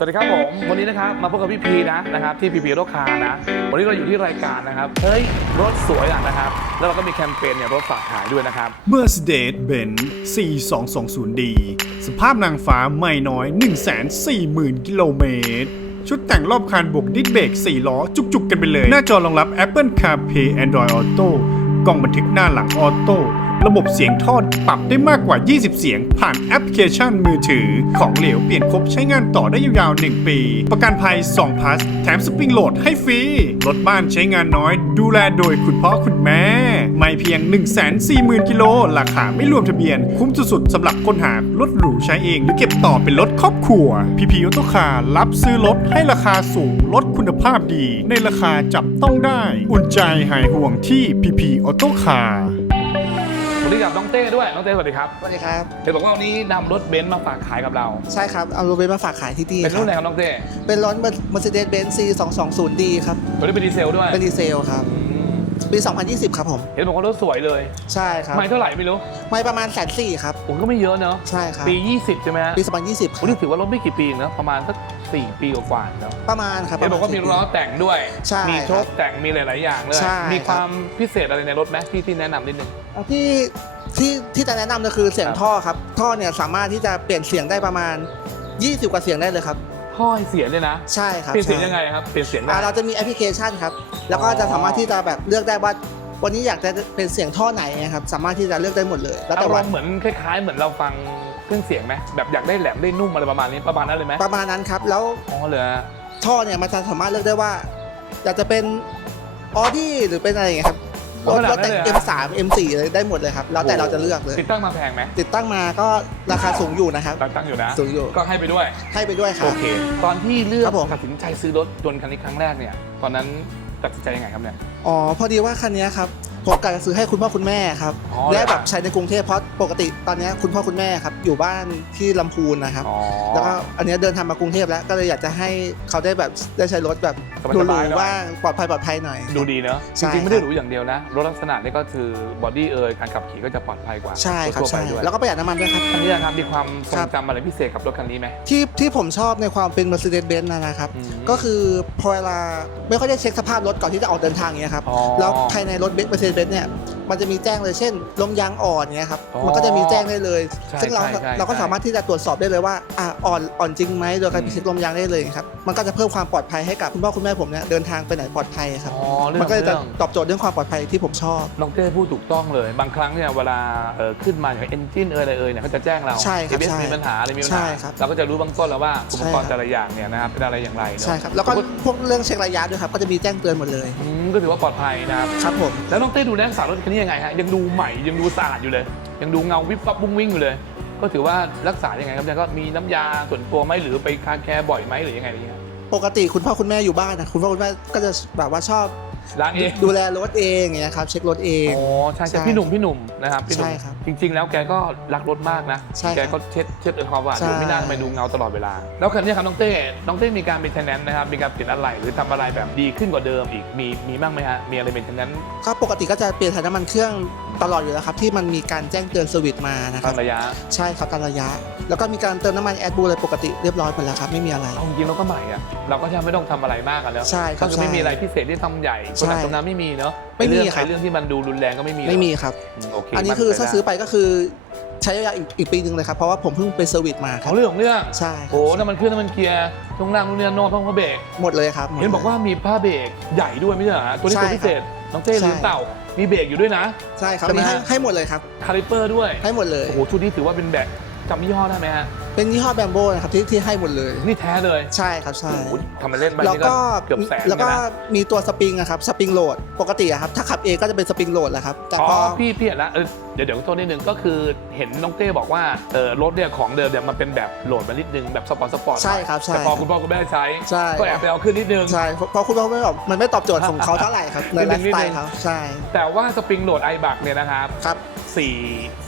สวัสดีครับผม วันนี้นะครับมาพบกับพี่พีนะนะครับที่พีพีรถคานะ วันนี้เราอยู่ที่รายการนะครับ เฮ้ย รถสวยอะนะครับ แล้วเราก็มีแคมเปญเนี่ยรถฝากขายด้วยนะครับ Mercedes-Benz C220D สภาพนางฟ้าไม่น้อย 140,000 กิโลเมตร ชุดแต่งรอบคันบวกดิสเบรก4ล้อ จุกๆ กันไปเลย หน้าจอรองรับ Apple CarPlay Android Auto กล้องบันทึกหน้าหลังออโต้ ระบบเสียงทอดปรับได้มากกว่า 20 เสียง ผ่านแอปพลิเคชันมือถือ ของเหลวเปลี่ยนครบใช้งานต่อได้ยาวๆ 1 ปี ประกันภัย2 plus แถมสปริงโหลดให้ฟรีรถบ้านใช้งานน้อย ดูแลโดยคุณพ่อคุณแม่ ไม่เพียง 140,000 กิโลราคาไม่รวมทะเบียน คุ้มสุดๆสำหรับคนหารถหรูใช้เอง หรือเก็บต่อเป็นรถครอบครัวพีพีออโตคาร์รับซื้อรถให้ราคาสูงลดคุณภาพดี ในราคาจับต้องได้ อุ่นใจหายห่วงที่พีพีออโตคาร์ วันนี้กับน้องเต้ด้วย น้องเต้สวัสดีครับ สวัสดีครับ เห็นบอกว่าวันนี้นำรถเบนซ์มาฝากขายกับเรา ใช่ครับ เอารถเบนซ์มาฝากขายที่นี่เป็นรุ่นไหนคครับรับน้องเต้ เป็นรถ Mercedes-Benz C220D ครับตัวนี้เป็นดีเซลด้วย เป็นดีเซลครับอืมปี 2020 ครับผม เห็นบอกว่ารถสวยเลย ใช่ครับ ไม่เท่าไหร่ไม่รู้ ไม่ประมาณแสนสี่ครับผมก็ไม่เยอะเนอะใช่ครับ ปี 20 ใช่ไหมฮะ ปี 2020ควันรันี้บถือว่ารถไม่กี่ปีเองนะ ประมาณสัก 4 ปีกว่าๆเนอะประมาณครับเห็นบอกว่ามีประณล้อแต่งด้วย ใช่มีโชครัคบแต่งมีหลาย ๆ อย่างเลย ใช่มีครับความพิเศษอะไรในรถไหมที่ที่แนะนำนิดนึงเอาที่ที่ที่จะแนะนำก็คือเสียงครับ ท่อครับ ท่อเนี่ยสามารถที่จะเปลี่ยนเสียงได้ประมาณ 20 กว่าเสียงได้เลยครับห้อยเสียงเลยนะใช่ครับเปลี่ยนเสียงใช่ยังไงครับเปลี่ยนเสียงได้ อ่าเราจะมีแอปพลิเคชันครับ แล้วก็จะสามารถที่จะแบบเลือกได้ว่า วันนี้อยากจะเป็นเสียงท่อไหนนะครับ สามารถที่จะเลือกได้หมดเลย แล้วอาแต่รวัมนณ์เหมือนคล้าย ๆ เหมือนเราฟัง เครื่องเสียงไหมแบบอยากได้แหลมได้นุ่มอะไรประมาณนี้ประมาณนั้นเลยไหมประมาณนั้นครับ แล้วอ๋อเหรอท่อเนี่ยมันจะสามารถเลือกได้ว่า อยากจะเป็นออดี้หรือเป็นอะไรอย่างเงี้ยครับรถรถแต่ง M3 M4 เลยได้หมดเลยครับ แล้วแต่เราจะเลือกเลย ติดตั้งมาแพงไหมติดตั้งมาก็ราคาสูงอยู่นะครับ ติดตั้งอยู่นะสูงอยู่ก็ให้ไปด้วย ให้ไปด้วยครัโอบเค ตอนที่เลือกครับผมตัดสินใจซื้อรถยนต์คันนี้ครั้งแรกเนี่ย ตอนนั้นตัดสินใจยังไงครับเนี่ย อ๋อ พอดีว่าคันเนี้ยครับ ผมกะจะซื้อให้คุณพ่อคุณแม่ครับอ๋อและแบบใช้ในกรุงเทพเพราะปกติตอนเนี้ยคุณพ่อคุณแม่ครับอยู่บ้านที่ลำพูนนะครับ อ๋อ แล้วก็อันเนี้ยเดินทางมากรุงเทพแล้วก็เลยอยากจะให้เขาได้แบบได้ใช้รถแบบสหรูบายๆหน่อยๆว่างปลอดภัยปลอดภัยหน่อย ดูดีเนอะจใช่ริงๆ ไม่ได้ครับ หรูอย่างเดียวนะ รถลักษณะนี้ก็คือบอดี้เอยการขับขี่ก็จะปลอดภัยกว่าใช่ครับทั่วๆไปใช่ด้วยแล้วก็ประหยัดน้ำมันด้วยครับคันนี้นะครับมีความทรครังบ จำอะไรพิเศษกับรถคันนี้ไหม ที่ที่ผมชอบในความเป็น Mercedes-Benz นะนะครับ อืมก็คือพอเวลาไม่ค่อยได้เช็คสภาพรถก่อนที่จะออกเดินทางอย่างเงี้ยครับ อ๋อ แล้วภายในรถ Mercedes-Benz เนี่ย มันจะมีแจ้งเลยเช่นลมยางอ่อนเงี้ยครับอ๋อมันก็จะมีแจ้งได้เลย ใช่ซึ่งเราใช่ใช่เราก็ใช่ สามารถที่จะตรวจสอบได้เลยว่าอะอ่อนอ่อนจริงไหมโดยการอืมไปเช็คลมยางได้เลยครับมันก็จะเพิ่มความปลอดภัยให้กับคุณพ่อคุณแม่ผมเนี่ยเดินทางไปไหนปลอดภัยครับ อ๋อเรื่องมันก็จะเรื่องตอบโจทย์เรื่องความปลอดภัยที่ผมชอบ น้องเต้พูดถูกต้องเลย บางครั้งเนี่ยเวลาเอ่อขึ้นมาอย่างเอนจินเอยอะไรเอยเนี่ยเขาจะแจ้งเรา ใช่ครับ ABS ใช่มีปัญหาอะไรมีปัญใช่หาครับเราก็จะรู้เบื้องต้นแล้วว่าอุปกรณ์ใช่ครับ แต่ละอย่างเนี่ยนะครับเป็นอะไรอย่างไรเนอะใช่ครับแล้วก็พวกเรื่องเช็คระยะด้วยครับก็จะมีแจ้งเตือนหมดเลย อืมก็ถือว่าปลอดภัยนะครับ ครับผม แล้วน้องเต้ดูแลรักษารถคันนี้ยังไงฮะยังดูใหม่ยังดูสะอาดอยู่เลย ยังดูเงาวิบวับวุ้งวิ่งอยู่เลย ก็ถือว่ารักษายังไงครับอาจารย์ก็มีน้ำยาส่วนตัวไหมหรือไปคาแคร์บ่อยไหมหรือยังไงเนี่ยปกติคุณพ่อคุณแม่อยู่บ้านนะคุณพ่อคุณแม่ก็จะแบบว่าชอบ ล้างเองดูแลรถเองอย่างเงี้ยครับเช็ครถเอง อ๋อใช่ใช่ใช่พี่หนุ่มพี่หนุ่มนะครับพี่หนุ่มใช่ครับจริง ๆ แล้วแกก็รักรถมากนะใช่ครับแกก็เช็ดเช็ดความสะอาดอยู่ใช่ไม่น่าไปดูเงาตลอดเวลา แล้วคันนี้ครับน้องเต้น้องเต้มีการเป็นเทนแนนนะครับมีการเปลี่ยนอะไรหรือทำอะไรแบบดีขึ้นกว่าเดิมอีกมีมีบ้างไหมฮะมีอะไรเป็นเทนแนนก็ปกติก็จะเปลี่ยนถ่ายน้ำมันเครื่องตลอดอยู่แล้วครับที่มันมีการแจ้งเตือนสวิตช์มานะคตารับมระยะใช่ครับตามระยะ แล้วก็มีการเติมน้ำมันแอดบูอะไรปกติเรียบร้อยหมดแล้วครับไม่มีอะไร เอาจริงๆเราก็ใหม่อะเราก็แทบไม่ต้องทำอะไรมากอะเนอะใช่ครับก็คือไม่ใช่มีอะไรพิเศษที่ทำใหญ่ใช่คนหนักตรงนั้นไม่มีเนอะไม่มีเรื่องครับ เรื่องที่มันดูรุนแรงก็ไม่มีไม่มีเนอะครับ อืมโอเคอันนี้คือมั่ถ้าใจซื้อได้ไปก็คือใช้ระยะอีกอีกปีหนึ่งเลยครับ เพราะว่าผมเพิ่งไปเซอร์วิสมาครัเอาบ เรื่องของเรื่องใช่ครับโอ้น้ำมันเครื่องน้ำมันเกียร์ช่วงล่างนู่นนี่นั่นโน้ตพ่อเบรกหมดเลยครับหมดเห็นบอกว่ามีผ้าเบรกใหญ่ด้วยไม่ใช่เหรอฮะตัวนี้ใช่ตัวพิเศษน้องเต้ใช่ ลืมเต่ามีเบรกอยู่ด้วยนะ ใช่ครับใช่ไหมมีให้ฮะ ให้หมดเลยครับ คาลิเปอร์ด้วยให้หมดเลย โอ้โหชุดนี้ถือว่าเป็นแบบจำยี่ห้อได้ไหมฮะ เป็นยี่ห้อแบมโบนะครับที่ที่ให้หมดเลย นี่แท้เลยใช่ครับใช่โอ้โหทำมาเล่นไปแล้วนี่ก็เกือบแสนแล้วก็เหมือนนนะมีตัวสปริงอะครับสปริงโหลดปกติอะครับถ้าขับเองก็จะเป็นสปริงโหลดแหละครับแต่อ๋อพอพี่พี่เห็นแล้วเออเดี๋ยวเดี๋ยวโทษนิดนึงก็คือเห็นน้องเต้บอกว่าเออรถเนี่ยของเดิมเนี่ยมันเป็นแบบโหลดมานิดนึงแบบสปอร์ตสปอร์ตใช่ครับใช่ แต่พอคุณพ่อคุณแม่ใช้ ใช่ ก็แอบไปเอาขึ้นนิดนึง ใช่เพราะเพราะคุณพ่อไม่บอกมันไม่ตอบโจทย์ของเขาเท่าไหร่ครับในไลฟ์สไตล์เขาใช่แต่ว่าสปริงโหลดไอบักเนี่ยนะครับ ครับสี่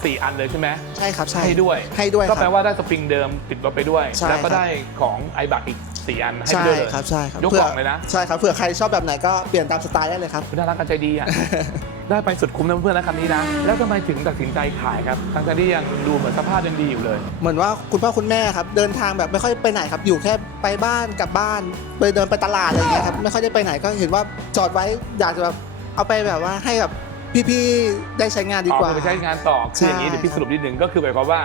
สี่อันเลยใช่ไหมใช่ครับใช่ให้ด้วย ให้ด้วยก็คแปลรับ ว่าได้สปริงเดิมติดรถไปด้วย ใช่แล้วก็ครับได้ของไอบักอีกสี่อันให้ไปใช่ด้วยเลย ครับใช่ครับยกผื่กล่องเลยนะ ใช่ครับเผื่อใครชอบแบบไหนก็เปลี่ยนตามสไตล์ได้เลยครับ น่ารักกันใจดีอะ ได้ไปสุดคุ้มนะเพื่อนๆนะคันนี้นะ แล้วทำไมถึงตัดสินใจขายครับ ทั้งๆที่ยังดูเหมือนสภาพยังดีอยู่เลย เหมือนว่าคุณพ่อคุณแม่ครับเดินทางแบบไม่ค่อยไปไหนครับอยู่แค่ไปบ้านกลับบ้านไปเดินไปตลาดอะไรอย่างเงี้ยครับไม่ค่อยได้ไปไหนก็เห็นว่าจอดไว้อยากจะแบบเอาไปแบบว่าให้แบบ พี่ๆได้ใช้งานดีอ๋กว่าอไปใช้งานต่อคืออย่างนี้ใช่ เดี๋ยวพี่สรุปนิดนึงก็คือหมายความว่า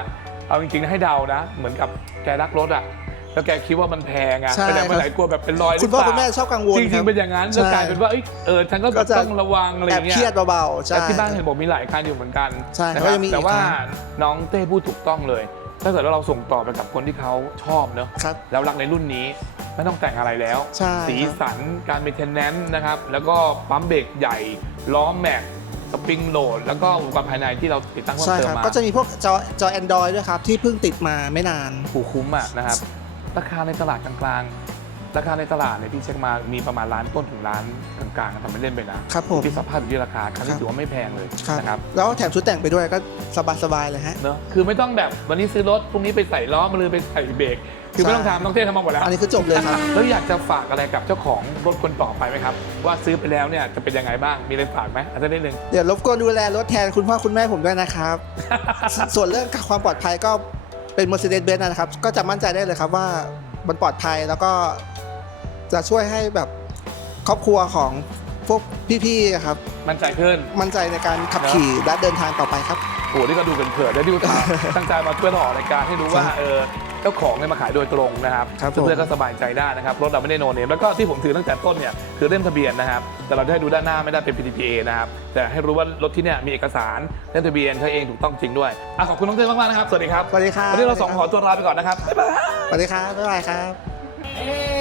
เอาจริงๆนะให้เดานะ เหมือนกับแกรักรถอะแล้วแกคิดว่ามันแพงอะใช่ไปไหนมาไหนกลัวแบบเป็นรอยหรืคุณพ่อเปล่าคุณแม่ชอบกังวลจคริรังบๆเป็นอย่างนั้นใช่แล้วกลายเป็นว่าเอ้ยเออฉันก็แบก็บจะ ต้องระวังอะไรอแอบย่างเงี้เครียดยเบาๆ ใช่ แต่ที่บ้านเห็นบอกมีหลายคันอยู่เหมือนกันใช่นะก็ครับยังมีอีกแต่ว่าครับ น้องเต้พูดถูกต้องเลย ถ้าเกิดว่าเราส่งต่อไปกับคนที่เขาชอบเนอะครับ แล้วรักในรุ่นนี้ไม่ต้องแต่งอะไรแล้ว ใช่สีครับสันการเมนเทนแนนซ์นะครับ แล้วก็ปั๊มเบรกใหญ่ล้อแม็ก สปริงโหลด แล้วก็อุปกรณ์ภายในที่เราติดตั้งเพิ่มใช่เติมครับ มาก็จะมีพวกจอจอ Android ด้วยครับ ที่เพิ่งติดมาไม่นาน ถูกคุ้มอะนะครับ ราคาในตลาดกลางๆ ราคาในตลาดเนี่ยที่เช็คมามีประมาณล้านต้นถึงล้านกลางๆทำไม่เล่นไปนะครับผม ที่สภาพอยู่ที่ราคาคันครันี้บถือว่าไม่แพงเลยครับ นะครับ แล้วแถมชุดแต่งไปด้วยก็สบายๆเลยฮะ เนอะคือไม่ต้องแบบวันนี้ซื้อรถพรุ่งนี้ไปใส่ล้อมาเลยไปใส่เบรก คือไม่ต้องทำต้องเท่ทำมาหมดแล้ว อันนี้คือจบเลยครับ แล้วอยากจะฝากอะไรกับเจ้าของรถคนต่อไปไหมครับ ว่าซื้อไปแล้วเนี่ยจะเป็นยังไงบ้างมีอะไรฝากไหมอาจจะนิดนึงเดี๋ยวรบกวนดูแลรถแทนคุณพ่อคุณแม่ผมด้วยนะครับสส่วนเรื่องความปลอดภัยก็เป็น Mercedes-Benz นะครับ ก็จะมั่นใจได้เลยครับว่ามันปลอดภัยแล้วก็จะช่วยให้แบบครอบครัวของพวกพี่ๆครับ มั่นใจขึ้น มั่นใจในการขับขี่และเดินทางต่อไปครับ โอ้โหนี่ก็ดูเป็นเผื่อได้ที่อุตส่าห์ตั้งใจมาเพื่อหล่อรายการให้รู้ว่าครับเออ เจ้าของเนี่ยมาขายโดยตรงนะครับครับผม เพื่อนๆก็สบายใจได้นะครับรถเราไม่ได้โนเนมแล้วก็ที่ผมถือตั้งแต่ต้นเนี่ยคือเล่มทะเบียนนะครับ แต่เราจะให้ดูด้านหน้าไม่ได้เป็น PTPA นะครับแต่ให้รู้ว่ารถที่เนี่ยมีเอกสารเล่มทะเบียนใช้เองถูกต้องจริงด้วยอะขอบคุณน้องเต้มากๆนะครับสวัสดีครับสวัสดีครับวันนี้เราสองขอตัวลาไปก่อนนะครับบ๊ายบาย สวัสดีครับบ๊ายบายครับ เอ๊ะ